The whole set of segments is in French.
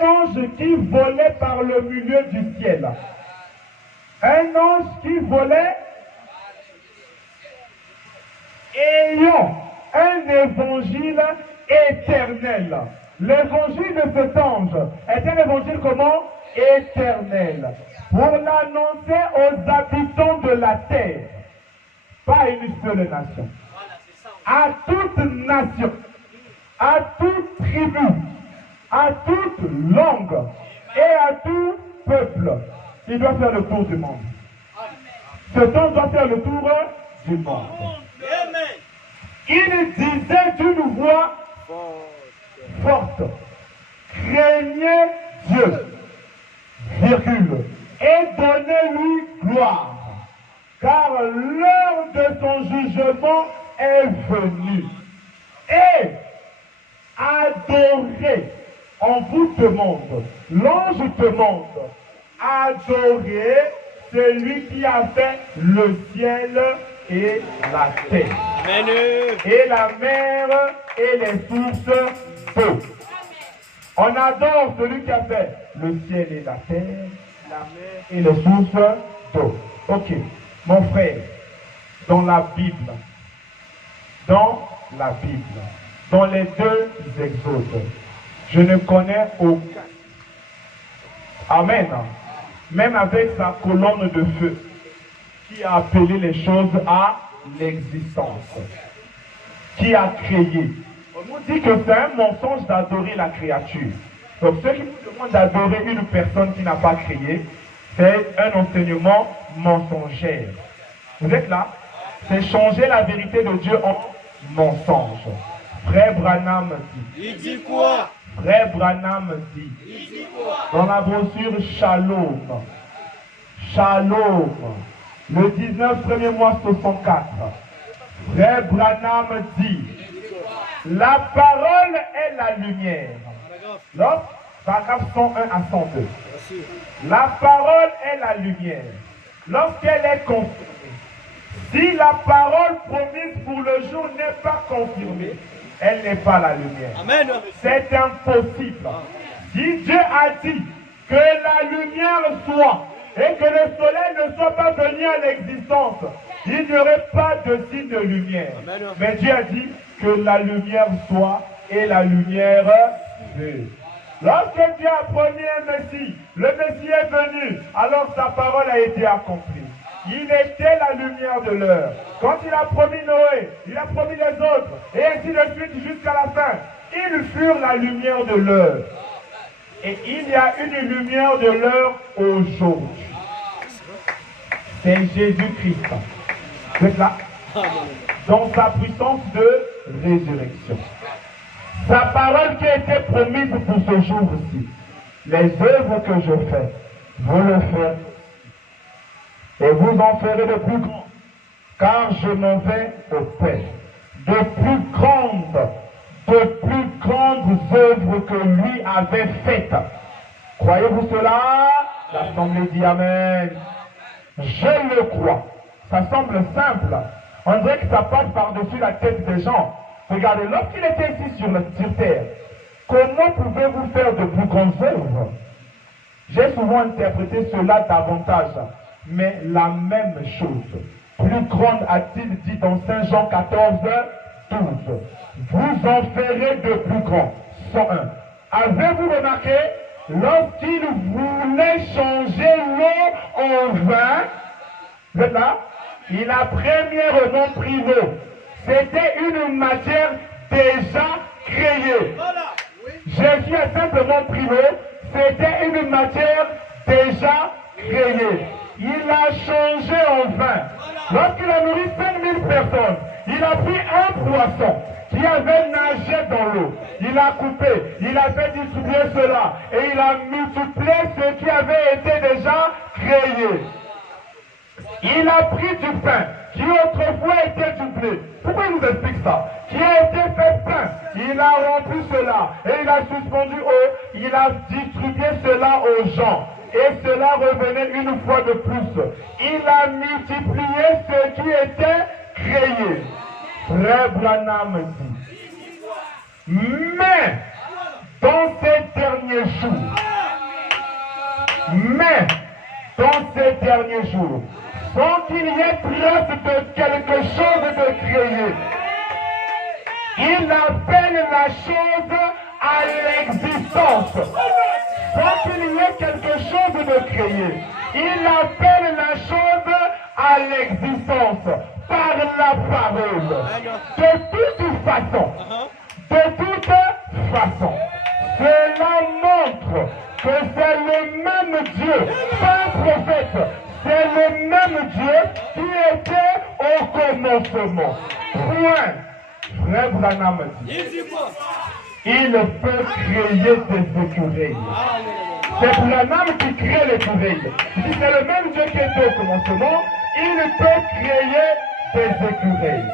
un ange qui volait par le milieu du ciel. Un ange qui volait ayant un évangile éternel. L'évangile de cet ange est un évangile comment? Éternel. Pour l'annoncer aux habitants de la terre. Pas à une seule nation. À toute nation. À toute tribu. À toute langue. Et à tout peuple. Il doit faire le tour du monde. Cet ange doit faire le tour du monde. Il disait d'une voix forte, craignez Dieu, virgule, et donnez-lui gloire, car l'heure de son jugement est venue. Et adorez, en vous demande, l'ange demande, adorez celui qui a fait le ciel et la terre. Amen. Et la mer et les sources d'eau. On adore celui qui a fait le ciel et la terre, la mer et les sources d'eau. Ok, mon frère, dans la Bible, dans les deux exodes, je ne connais aucun. Amen. Même avec sa colonne de feu, qui a appelé les choses à l'existence, qui a créé. On nous dit que c'est un mensonge d'adorer la créature. Donc ceux qui nous demandent d'adorer une personne qui n'a pas créé, c'est un enseignement mensonger. Vous êtes là? C'est changer la vérité de Dieu en mensonge. Frère Branham dit. Il dit quoi? Frère Branham dit. Il dit quoi? Dans la brochure Shalom. Shalom. Le 19 premier mois 64. Frère Branham dit. La parole est la lumière. Paragraphe 101 à 102. La parole est la lumière. Lorsqu'elle est confirmée, si la parole promise pour le jour n'est pas confirmée, elle n'est pas la lumière. Amen. C'est impossible. Si Dieu a dit que la lumière soit et que le soleil ne soit pas venu à l'existence, il n'y aurait pas de signe de lumière. Amen. Mais Dieu a dit que la lumière soit et la lumière fut. Lorsque Dieu a promis un Messie, le Messie est venu, alors sa parole a été accomplie. Il était la lumière de l'heure. Quand il a promis Noé, il a promis les autres, et ainsi de suite jusqu'à la fin. Ils furent la lumière de l'heure. Et il y a une lumière de l'heure aujourd'hui. C'est Jésus-Christ. Vous êtes là? Dans sa puissance de résurrection. Sa parole qui a été promise pour ce jour-ci. Les œuvres que je fais, vous le faites. Et vous en ferez de plus grands. Car je m'en vais au Père. De plus grandes œuvres que lui avait faites. Croyez-vous cela? L'Assemblée dit Amen. Je le crois. Ça semble simple. On dirait que ça passe par-dessus la tête des gens. Regardez, lorsqu'il était ici sur terre, comment pouvez-vous faire de plus grandes œuvres? J'ai souvent interprété cela davantage, mais la même chose. Plus grande a-t-il dit dans Saint Jean 14, 12. Vous en ferez de plus grands. 101. Avez-vous remarqué, lorsqu'il voulait changer l'eau en vin, vous êtes là? Il a premièrement pris l'eau. C'était une matière déjà créée. Jésus a simplement pris l'eau. C'était une matière déjà créée. Il a changé en vin. Lorsqu'il a nourri 5000 personnes, il a pris un poisson qui avait nagé dans l'eau. Il a coupé, il a fait distribuer cela et il a multiplié ce qui avait été déjà créé. Il a pris du pain qui autrefois était du blé. Pourquoi il nous explique ça? Qui a été fait pain. Il a rempli cela et il a suspendu eau. Il a distribué cela aux gens. Et cela revenait une fois de plus. Il a multiplié ce qui était créé. Frère Branham dit. Mais dans ces derniers jours. Mais, dans ces derniers jours, sans qu'il y ait trace de quelque chose de créé, il appelle la chose à l'existence. Sans qu'il y ait quelque chose de créé, il appelle la chose à l'existence par la parole. De toute façon, cela montre que c'est le même Dieu, pas un prophète, c'est le même Dieu qui était au commencement. Point. Frère Branham dit, il peut créer des écureuils. C'est Branham qui crée l'écureuil. Si c'est le même Dieu qui était au commencement, il peut créer des écureuils.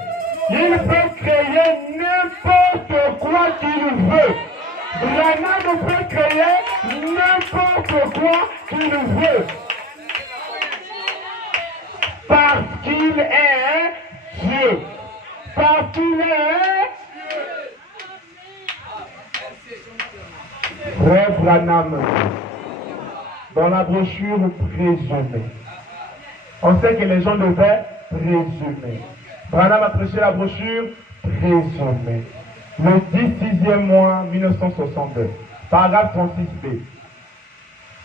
Il peut créer n'importe quoi qu'il veut. Branham peut créer n'importe quoi qu'il veut. Parce qu'il est Dieu. Parce qu'il est Frère Branham, dans la brochure présumée, on sait que les gens devaient présumer. Branham a prêché la brochure présumée. Le 16e mois 1962, paragraphe 36b.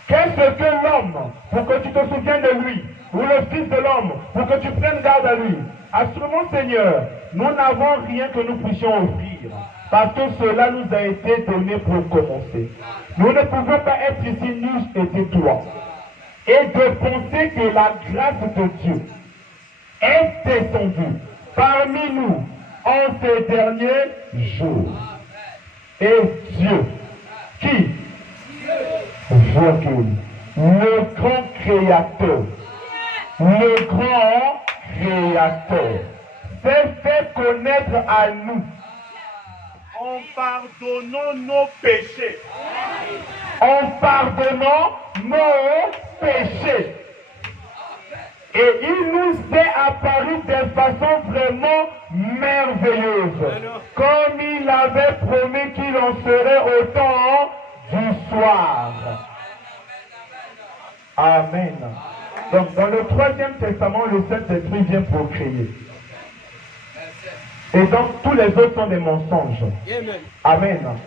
Qu'est-ce que l'homme, pour que tu te souviennes de lui, ou le Fils de l'homme, pour que tu prennes garde à lui? Assurément, Seigneur, nous n'avons rien que nous puissions offrir, parce que cela nous a été donné pour commencer. Nous ne pouvons pas être ici nus et tais-toi, et de penser que la grâce de Dieu est descendue parmi nous en ces derniers jours. Et Dieu, qui, virgule, le grand créateur, s'est fait connaître à nous en pardonnant nos péchés. En pardonnant nos péchés. Et il nous est apparu de façon vraiment merveilleuse. Comme il avait promis qu'il en serait au temps du soir. Amen. Donc dans le 3e testament, le Saint-Esprit vient procréer. Et donc tous les autres sont des mensonges. Amen.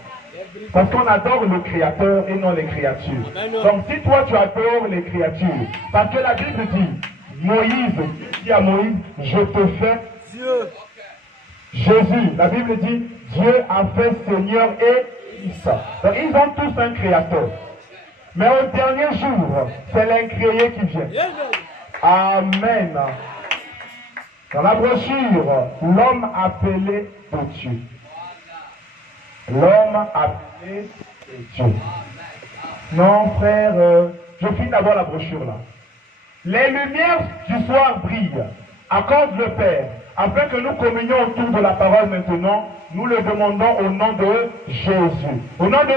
Parce qu'on adore le Créateur et non les créatures. Donc si toi tu adores les créatures, parce que la Bible dit, Moïse dit à Moïse, je te fais Dieu. Jésus, la Bible dit, Dieu a fait Seigneur et Fils. Donc ils ont tous un Créateur. Mais au dernier jour, c'est l'incréé qui vient. Amen. Dans la brochure, l'homme appelé de Dieu. L'homme appelé de Dieu. Non, frère, je finis d'abord la brochure là. Les lumières du soir brillent. Accorde le Père, afin que nous communions autour de la parole maintenant. Nous le demandons au nom de Jésus. Au nom de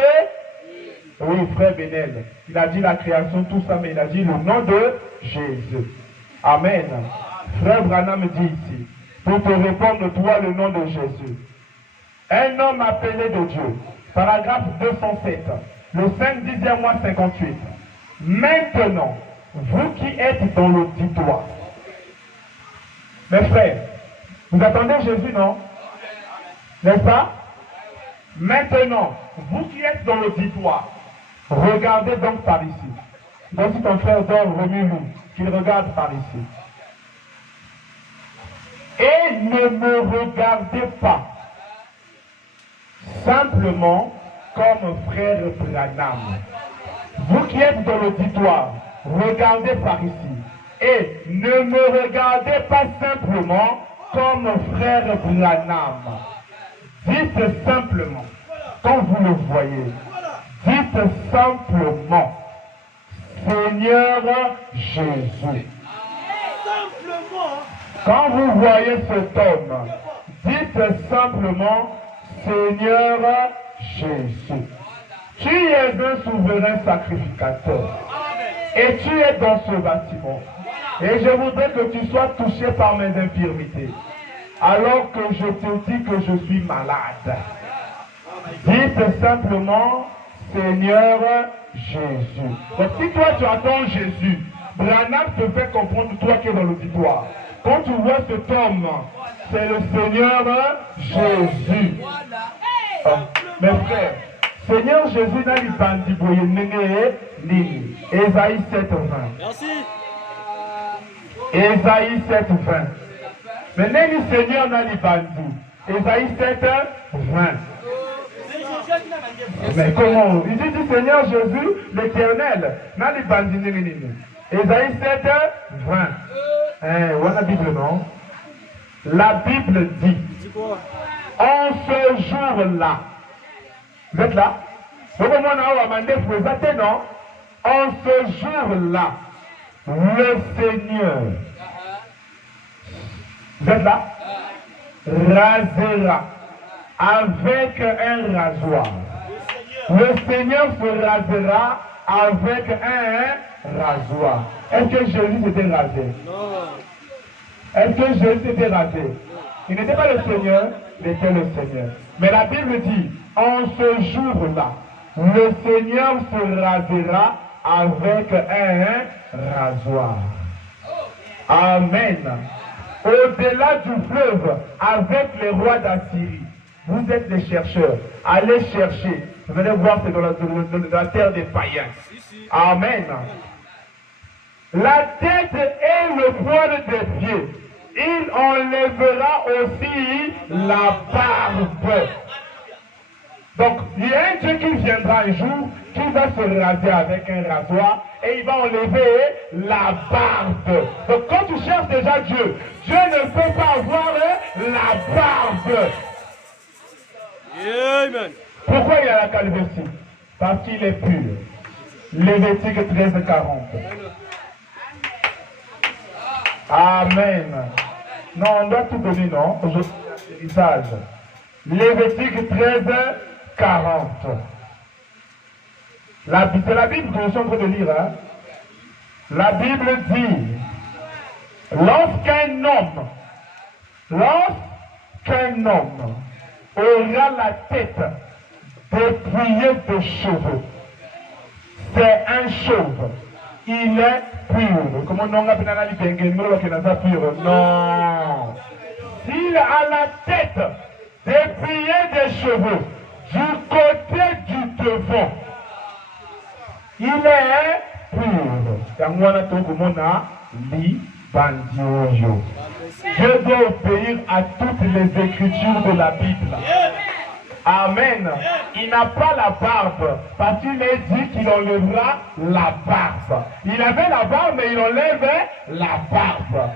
Oui, frère Benel, il a dit la création, tout ça, mais il a dit le nom de Jésus. Amen. Frère Branham dit ici, pour te répondre, toi, le nom de Jésus. Un homme appelé de Dieu, paragraphe 207, le 5/10e mois 58. Maintenant, vous qui êtes dans l'auditoire, mes frères, vous attendez Jésus, non? N'est-ce pas? Maintenant, vous qui êtes dans l'auditoire, regardez donc par ici. Donc si ton frère dort, remue-lui, qu'il regarde par ici. Et ne me regardez pas simplement comme frère Branham. Vous qui êtes dans l'auditoire, regardez par ici. Et ne me regardez pas simplement comme frère Branham. Dites simplement, quand vous le voyez, dites simplement, Seigneur Jésus. Quand vous voyez cet homme, dites simplement, Seigneur Jésus. Tu es un souverain sacrificateur. Et tu es dans ce bâtiment. Et je voudrais que tu sois touché par mes infirmités. Alors que je te dis que je suis malade. Dites simplement, Seigneur Jésus. Donc si toi tu attends Jésus, Branham te fait comprendre, toi qui es dans l'auditoire, quand tu vois cet homme, c'est le Seigneur Jésus. Mes frères, Seigneur Jésus n'a pas bandi boye nini. Ésaïe 7:20. Merci. Ésaïe 7:20. Mais nini Seigneur n'a pas bandi. Ésaïe 7:20. Mais comment? Il dit Seigneur Jésus, l'Éternel, n'a pas bandi nini. Ésaïe 7:20. On a la Bible, non? La Bible dit, en ce jour-là, vous êtes là? Non? En ce jour-là, le Seigneur, vous êtes là? Rasera avec un rasoir. Le Seigneur se rasera avec un rasoir. Est-ce que Jésus s'était rasé? Non. Est-ce que Jésus s'était rasé? Il n'était pas le Seigneur, il était le Seigneur. Mais la Bible dit, en ce jour-là, le Seigneur se rasera avec un rasoir. Amen. Au-delà du fleuve, avec les rois d'Assyrie, vous êtes les chercheurs. Allez chercher. Vous allez voir, c'est dans la terre des païens. Amen. La tête et le poil des pieds. Il enlèvera aussi la barbe. Donc, il y a un Dieu qui viendra un jour, qui va se raser avec un rasoir et il va enlever la barbe. Donc, quand tu cherches déjà Dieu, Dieu ne peut pas avoir la barbe. Amen. Pourquoi il a la calvitie? Parce qu'il est pur. Lévitique 13:40. Amen. Non, on doit tout donner, non? Aujourd'hui, l'héritage. Lévitique 13:40. C'est la Bible que je suis en train de lire. Hein? La Bible dit, lorsqu'un homme aura la tête dépouillée de cheveux, c'est un chauve. Il est pur. Comment non? Non. S'il a la tête dépouillée des cheveux du côté du devant, il est pur. Dieu doit obéir à toutes les écritures de la Bible. Amen. Il n'a pas la barbe parce qu'il est dit qu'il enlèvera la barbe. Il avait la barbe mais il enlève la barbe.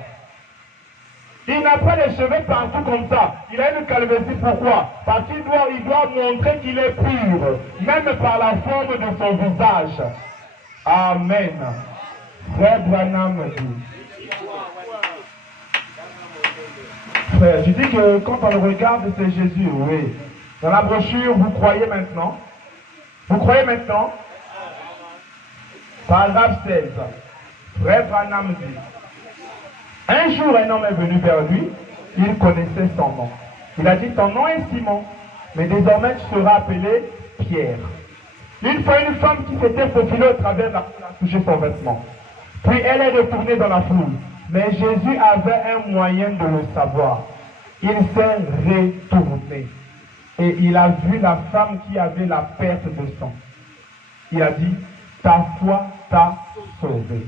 Il n'a pas les cheveux partout comme ça. Il a une calvitie. Pourquoi? Parce qu'il doit montrer qu'il est pur, même par la forme de son visage. Amen. Frère Branham dit. Frère, je dis que quand on le regarde, c'est Jésus, oui. Dans la brochure, vous croyez maintenant? Vous croyez maintenant? Paragraphe 16. Frère Branham dit. Un jour, un homme est venu vers lui. Il connaissait son nom. Il a dit, ton nom est Simon, mais désormais tu seras appelé Pierre. Une fois, une femme qui s'était faufilée au travers de la foule a touché son vêtement. Puis elle est retournée dans la foule. Mais Jésus avait un moyen de le savoir. Il s'est retourné. Et il a vu la femme qui avait la perte de sang. Il a dit, ta foi t'a sauvé.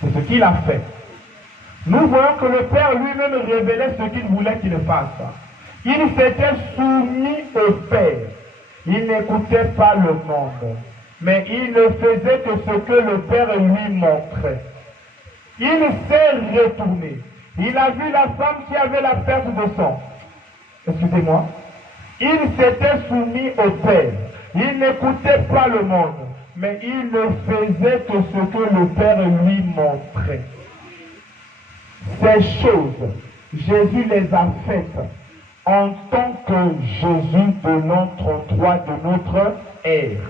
C'est ce qu'il a fait. Nous voyons que le Père lui-même révélait ce qu'il voulait qu'il fasse. Il s'était soumis au Père. Il n'écoutait pas le monde. Mais il ne faisait que ce que le Père lui montrait. Il s'est retourné. Il a vu la femme qui avait la perte de sang. Excusez-moi. Il s'était soumis au Père. Il n'écoutait pas le monde. Mais il ne faisait que ce que le Père lui montrait. Ces choses, Jésus les a faites en tant que Jésus de l'an 33 de notre ère.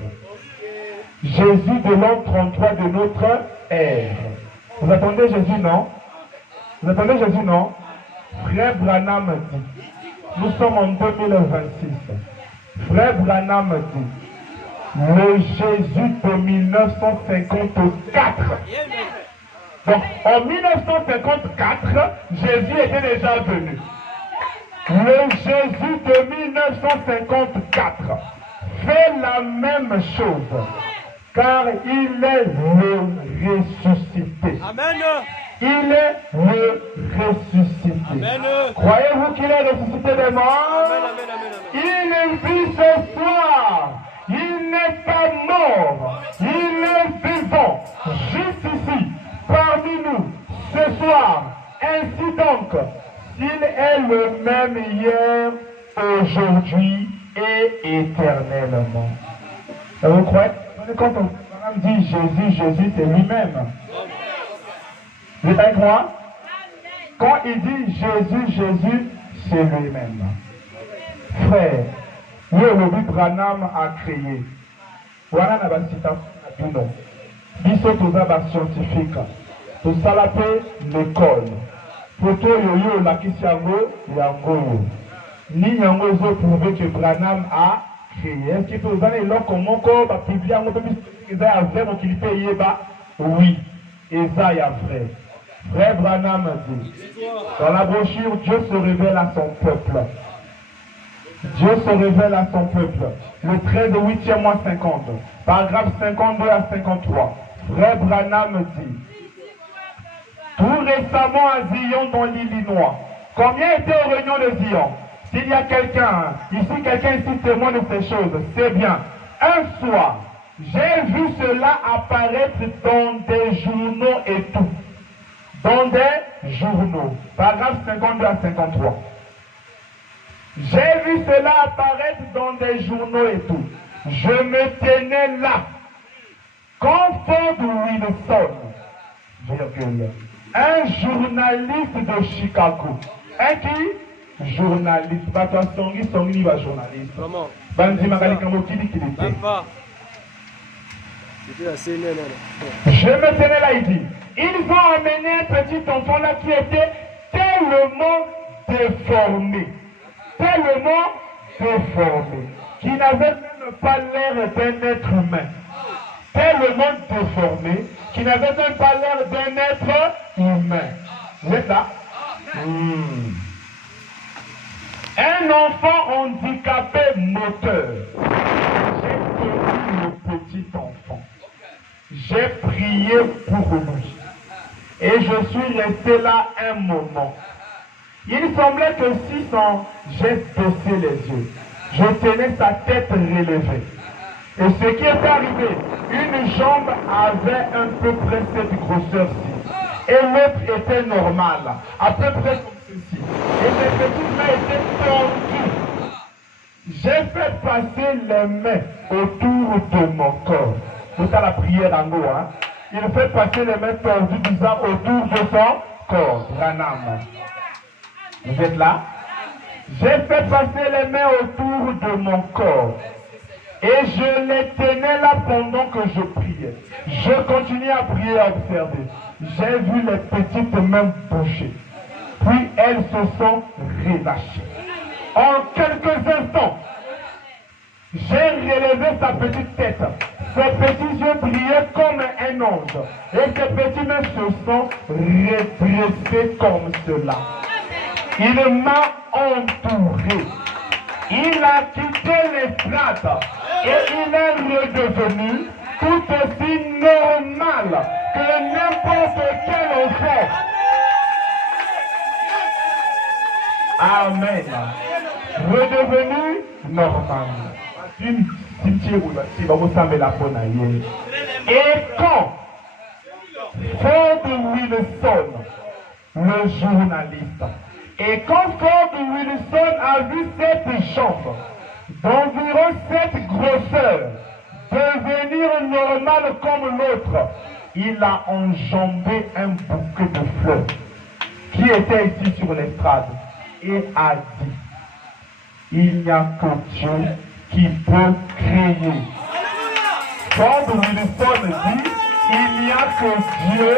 Jésus de l'an 33 de notre ère. Vous attendez Jésus, non? Vous attendez Jésus, non? Frère Branham dit, nous sommes en 2026. Frère Branham dit, le Jésus de 1954. Donc en 1954, Jésus était déjà venu. Le Jésus de 1954 fait la même chose, car il est le ressuscité. Amen. Il est le ressuscité. Amen. Croyez-vous qu'il est ressuscité des morts? Amen, amen, amen, amen. Il est vit ce soir. Il n'est pas mort. Il est vivant. Juste ici, parmi nous, ce soir. Ainsi donc, il est le même hier, aujourd'hui et éternellement. Et vous croyez? Quand on dit Jésus, Jésus, c'est lui-même. Vous êtes avec moi? Quand il dit Jésus, Jésus, c'est lui-même. Frère, le Branham a créé. Voilà la citation à tout nom. Biso toza ba scientifique. To salape l'école. Poto yoyo la kisiango yango. Ni yango zo prouver que Branham a créé. Est-ce qu'il peut vous donner l'eau comment ko ba publier un peu plus qu'ils a vrai donc il peut y ba? Oui. Et ça y a vrai. Frère Branham dit, dans la brochure, Dieu se révèle à son peuple. Dieu se révèle à son peuple. Le 13 8e mois 50, paragraphe 52 à 53. Frère Branham dit, tout récemment à Zion dans l'Illinois, combien était au réunion de Zion? S'il y a quelqu'un, quelqu'un ici témoin de ces choses, c'est bien. Un soir, j'ai vu cela apparaître dans des journaux et tout. Dans des journaux. Paragraphe 52 à 53. J'ai vu cela apparaître dans des journaux et tout. Je me tenais là. Quand Ford Wilson, un journaliste de Chicago, un qui? Journaliste. Bah, toi, Songi, va journaliste. Comment? Bandi Magalika qui dit qu'il était. Même pas. C'était la CNN. Je me tenais là, il dit. Ils ont amené un petit enfant là qui était tellement déformé. Tellement déformé. Qui n'avait même pas l'air d'un être humain. Tellement déformé. Qui n'avait même pas l'air d'un être humain. Vous êtes là? Un enfant handicapé moteur. J'ai connu le petit enfant. J'ai prié pour lui. Et je suis resté là un moment. Il semblait que si j'ai baissé les yeux, je tenais sa tête relevée. Et ce qui est arrivé, une jambe avait à peu près cette grosseur-ci. Et l'autre était normale, à peu près comme ceci. Et mes petites mains étaient tendues. J'ai fait passer les mains autour de mon corps. C'est à la prière en haut, hein. Il fait passer les mains tordues bizarres autour de son corps. Branham. Vous êtes là? J'ai fait passer les mains autour de mon corps. Et je les tenais là pendant que je priais. Je continuais à prier et à observer. J'ai vu les petites mains bouger. Puis elles se sont relâchées. En quelques instants, j'ai relevé sa petite tête. Ses petits yeux brillaient comme un ange. Et ses petits mains se sont redressées comme cela. Il m'a entouré. Il a quitté l'estrade. Et il est redevenu tout aussi normal que n'importe quel enfant. Amen. Redevenu normal. Et quand Ford Wilson, le journaliste, et quand Ford Wilson a vu cette jambe d'environ cette grosseur devenir normale comme l'autre, il a enjambé un bouquet de fleurs qui était ici sur l'estrade et a dit, il n'y a que Dieu qui peut créer. Ford Wilson dit, il n'y a que Dieu